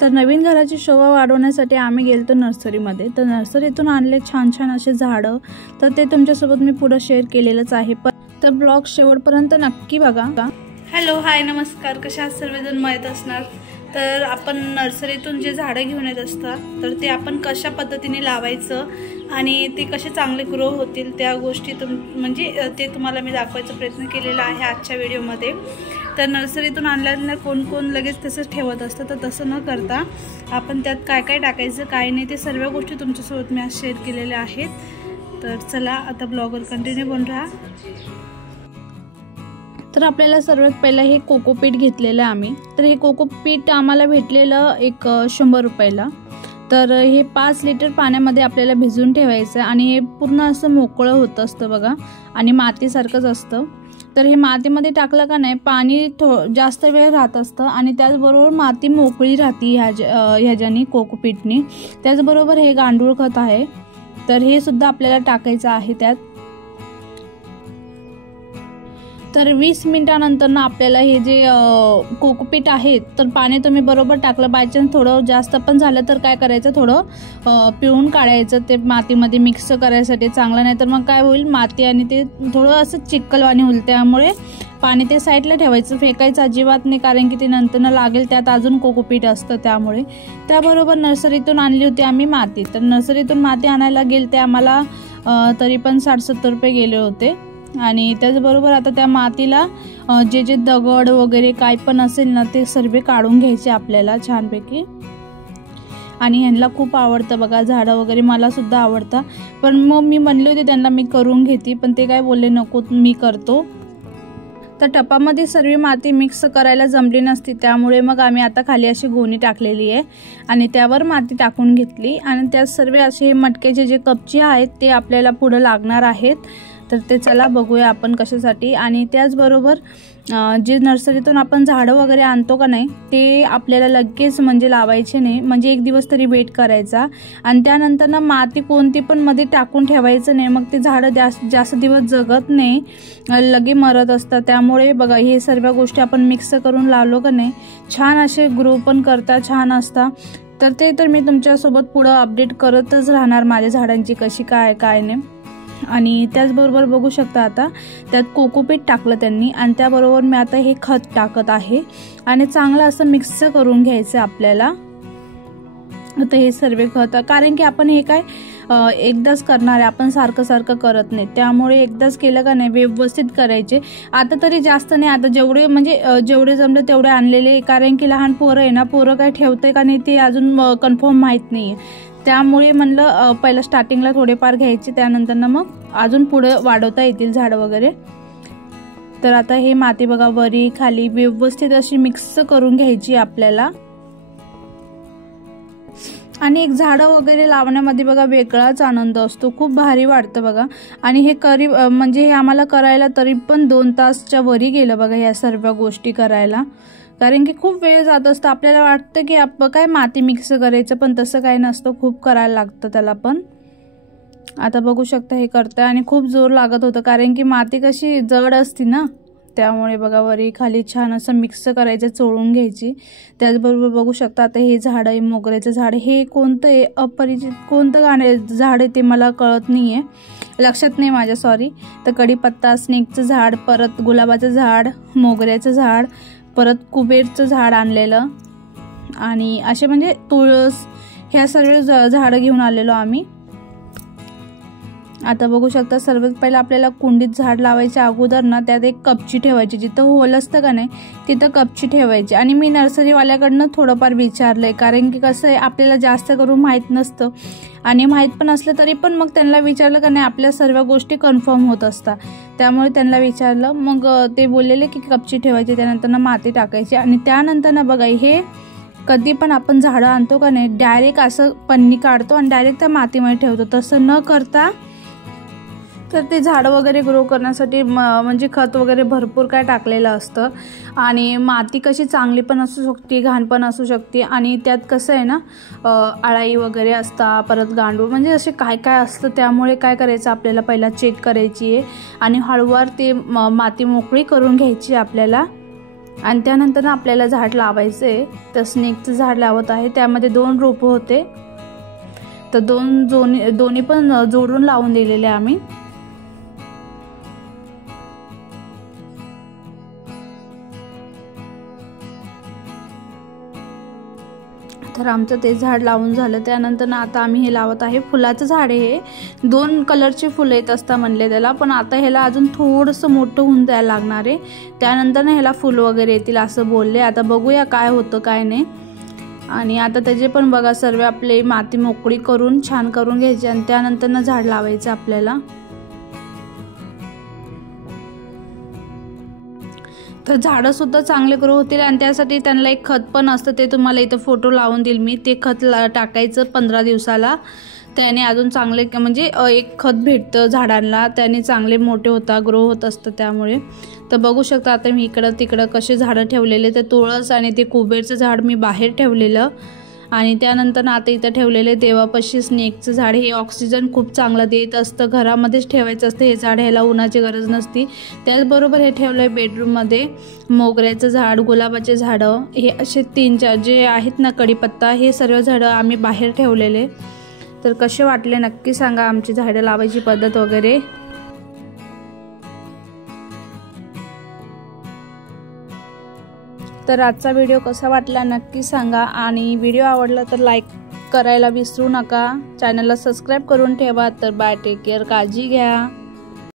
तर नवीन घराची शोभा वाढवण्यासाठी आम्ही गेलतो नर्सरीमध्ये। तर नर्सरीतून आणले छान छान असे झाडं, तर ते तुमच्यासोबत मी पुढे शेअर केलेलंच आहे। तर ब्लॉग शेवटपर्यंत नक्की बघा। हॅलो हाय नमस्कार, कशा आहात सर्वजण माहीत असणार। तर आपण नर्सरीतून जे झाडं घेऊन येत असतात तर ते आपण कशा पद्धतीने लावायचं आणि ते कसे चांगले ग्रो होतील त्या गोष्टी म्हणजे ते तुम्हाला मी दाखवायचा प्रयत्न केलेला आहे आजच्या व्हिडिओमध्ये। तर नर्सरीतून आणल्यानं कोण कोण लगेच तसंच ठेवत असतं, तर तसं न करता आपण त्यात काय काय टाकायचं काय नाही ते सर्व गोष्टी तुमच्यासोबत मी आज शेअर केलेल्या आहेत। तर चला आता ब्लॉगवर कंटिन्यू बन रहा। तर आपल्याला सर्वात पहिला हे कोकोपीट घेतलेलं आम्ही। तर हे कोकोपीट आम्हाला भेटलेलं एक 100 रुपयाला। तर हे 5 लिटर पाण्यामध्ये आपल्याला भिजवून ठेवायचं आणि हे पूर्ण असं मोकळं होत असतं बघा आणि मातीसारखंच असतं। तर हे मातीमध्ये टाकलं का नाही पाणी जास्त वेळ राहत असतं आणि त्याचबरोबर माती मोकळी राहते ह्याच्यानी कोकोपीटनी। त्याचबरोबर हे गांडूळ खत आहे, तर हे सुद्धा आपल्याला टाकायचं आहे त्यात। तर 20 मिनिटानंतर ना आपल्याला हे जे कोकोपीट आहे तर पाणी तुम्ही बरोबर टाकलं, बाय चान्स थोडं जास्त पण झालं तर काय करायचं, थोडं पिळून काढायचं ते मातीमध्ये मिक्स करायसाठी चांगलं, नाही तर मग काय होईल माती आणि ते थोडं असं चिक्कलवाणी होईल। त्यामुळे पाणी ते साईडला ठेवायचं, फेकायचं अजिबात नाही, कारण की ते नंतर लागेल त्यात अजून कोकोपीट असतं त्यामुळे। त्याबरोबर नर्सरीतून आणली होती आम्ही माती। तर नर्सरीतून माती आणायला गेले ते आम्हाला तरी पण 60-70 रुपये गेले होते। आणि त्याचबरोबर आता त्या मातीला जे दगड वगैरे काय पण असेल ना ते सर्व काढून घ्यायचे आपल्याला छानपैकी। आणि ह्यांना खूप आवडतं बघा झाडं वगैरे, मला सुद्धा आवडतं, पण मग मी म्हणले होते त्यांना मी करून घेते, पण ते काय बोलले नको मी करतो। तर टपामध्ये सर्व माती मिक्स करायला जमली नसती, त्यामुळे मग आम्ही आता खाली अशी गोणी टाकलेली आहे आणि त्यावर माती टाकून घेतली। आणि त्यात सर्व असे मटक्याचे जे कपचे आहेत ते आपल्याला पुढे लागणार आहेत, तर ते चला बघूया आपण कशासाठी। आणि त्याचबरोबर जे नर्सरीतून आपण झाडं वगैरे आणतो का नाही ते आपल्याला लगेच म्हणजे लावायचे नाही, म्हणजे एक दिवस तरी वेट करायचा आणि त्यानंतर ना माती कोणती पण मध्ये टाकून ठेवायचं नाही, मग ते झाडं जास्त दिवस जगत नाही, लगे मरत असतात। त्यामुळे बघा हे सर्व गोष्टी आपण मिक्स करून लावलो का नाही छान असे ग्रो पण करता, छान असतात। तर ते तर मी तुमच्यासोबत पुढं अपडेट करतच राहणार माझ्या झाडांची कशी काय नाही। आणि त्याचबरोबर बघू शकता आता त्यात कोकोपीट टाकलं त्यांनी आणि त्याबरोबर मी आता हे खत टाकत आहे आणि चांगलं असं मिक्स करून घ्यायचं आपल्याला। आता हे सर्व खत, कारण की आपण हे काय एकदाच करणार आहे, आपण सारखं सारखं करत नाही, त्यामुळे एकदाच केलं का नाही व्यवस्थित करायचे। आता तरी जास्त नाही, आता जेवढे जमले तेवढे आणलेले, कारण की लहान पोरं आहे ना, पोरं काय ठेवते का नाही ते अजून कन्फर्म माहीत नाही आहे, त्यामुळे म्हणलं पहिलं स्टार्टिंगला थोडेफार घ्यायचे, त्यानंतर ना मग अजून पुढे वाढवता येतील झाडं वगैरे। तर आता हे माती बघा वरी खाली व्यवस्थित अशी मिक्स करून घ्यायची आपल्याला। आणि एक झाडं वगैरे लावण्यामध्ये बघा वेगळाच आनंद असतो, खूप भारी वाटतं बघा। आणि हे म्हणजे हे आम्हाला करायला तरी पण 2 तासच्या वरी गेलं बघा या सर्व गोष्टी करायला, कारण की खूप वेळ जात असतं। आपल्याला वाटतं की आपण काय माती मिक्स करायचं, पण तसं काय नसतं, खूप करायला लागतं त्याला पण। आता बघू शकता हे करताय आणि खूप जोर लागत होतं, कारण की माती कशी जड असती ना, त्यामुळे बघा वरी खाली छान असं मिक्स करायचं, चोळून घ्यायची। त्याचबरोबर बघू शकता आता हे झाड आहे मोगऱ्याचं झाड, हे कोणतं आहे अपरिचित कोणतं झाड आहे ते मला कळत नाही आहे, लक्षात नाही माझ्या, सॉरी। तर कढीपत्ता, स्नेकचं झाड, परत गुलाबाचं झाड, मोगऱ्याचं झाड, परत कुबेरचं झाड आणलेलं आणि असे म्हणजे तुळस, ह्या सर्व झाडं घेऊन आलेलो आम्ही। आता बघू शकता सर्वात पहिला आपल्याला कुंडीत झाड लावायच्या अगोदर ना त्यात एक कपची ठेवायची, जिथं होल असतं का नाही तिथं कपची ठेवायची। आणि मी नर्सरीवाल्याकडनं थोडंफार विचारलंय, कारण की कसं आहे आपल्याला जास्त करून माहीत नसतं आणि माहीत पण असलं तरी पण मग त्यांना विचारलं का नाही आपल्या सर्व गोष्टी कन्फर्म होत असतात, त्यामुळे त्यांना विचारलं, मग ते बोललेले की कपची ठेवायची, त्यानंतर ना माती टाकायची। आणि त्यानंतर ना बघा हे कधी पण आपण झाडं आणतो का नाही डायरेक्ट असं पन्नी काढतो आणि डायरेक्ट त्या मातीमध्ये ठेवतो, तसं न करता तर ते झाडं वगैरे ग्रो करण्यासाठी म्हणजे खत वगैरे भरपूर काय टाकलेलं असतं। आणि माती कशी चांगली पण असू शकते, घाण पण असू शकते, आणि त्यात कसं आहे ना अळाई वगैरे असतात, परत गांडूळ म्हणजे असे काय काय असतं, त्यामुळे काय करायचं आपल्याला पहिला चेक करायची आहे आणि हळूवार ते माती मोकळी करून घ्यायची आपल्याला। आणि त्यानंतर आपल्याला झाड लावायचं आहे. तर स्नेकचं झाड लावत आहे. त्यामध्ये 2 रोपं होते, तर दोन्ही पण जोडून लावून दिलेले आम्ही. तर आमचं ते झाड लावून झालं. त्यानंतर आता आम्ही हे लावत आहे फुलाचं झाड आहे. हे 2 कलरची फुलं येत असतात म्हणले त्याला, पण आता ह्याला अजून थोडंसं मोठं होऊन द्यायला लागणार आहे. त्यानंतर ना ह्याला फुल वगैरे येतील असं बोलले. आता बघूया काय होतं काय नाही. आणि आता त्याचे पण बघा सर्व आपले माती मोकळी करून छान करून घ्यायची आणि त्यानंतर ना झाड लावायचं आपल्याला. तर झाडं सुद्धा चांगले ग्रो होतील आणि त्यासाठी त्यांना एक खत पण असतं, ते तुम्हाला इथं फोटो लावून देईल मी. ते खत टाकायचं 15 दिवसाला. त्याने अजून चांगले म्हणजे एक खत भेटतं झाडांना, त्याने चांगले मोठे होता ग्रो होत असतं त्यामुळे. तर बघू शकता आता मी इकडं तिकडं कसे झाडं ठेवलेले. तर तुळस आणि ते कुबेरचं झाड मी बाहेर ठेवलेलं आणि त्यानंतर आता इथं ठेवलेले देवापाशी स्नेकचं झाड. हे ऑक्सिजन खूप चांगलं देत असतं, घरामध्येच ठेवायचं असतं हे झाड, ह्याला उन्हाची गरज नसती. त्याचबरोबर हे ठेवलं आहे बेडरूममध्ये मोगऱ्याचं झाड, गुलाबाचे झाडं, हे असे 3-4 जे आहेत ना, कढीपत्ता, हे सर्व झाडं आम्ही बाहेर ठेवलेले. तर कसे वाटले नक्की सांगा आमची झाडं लावायची पद्धत वगैरे. तर आजचा व्हिडिओ कसा वाटला नक्की सांगा आणि व्हिडिओ आवडला तर लाईक करायला विसरू नका. चॅनलला सबस्क्राईब करून ठेवा. तर बाय, टेक केअर, काळजी घ्या.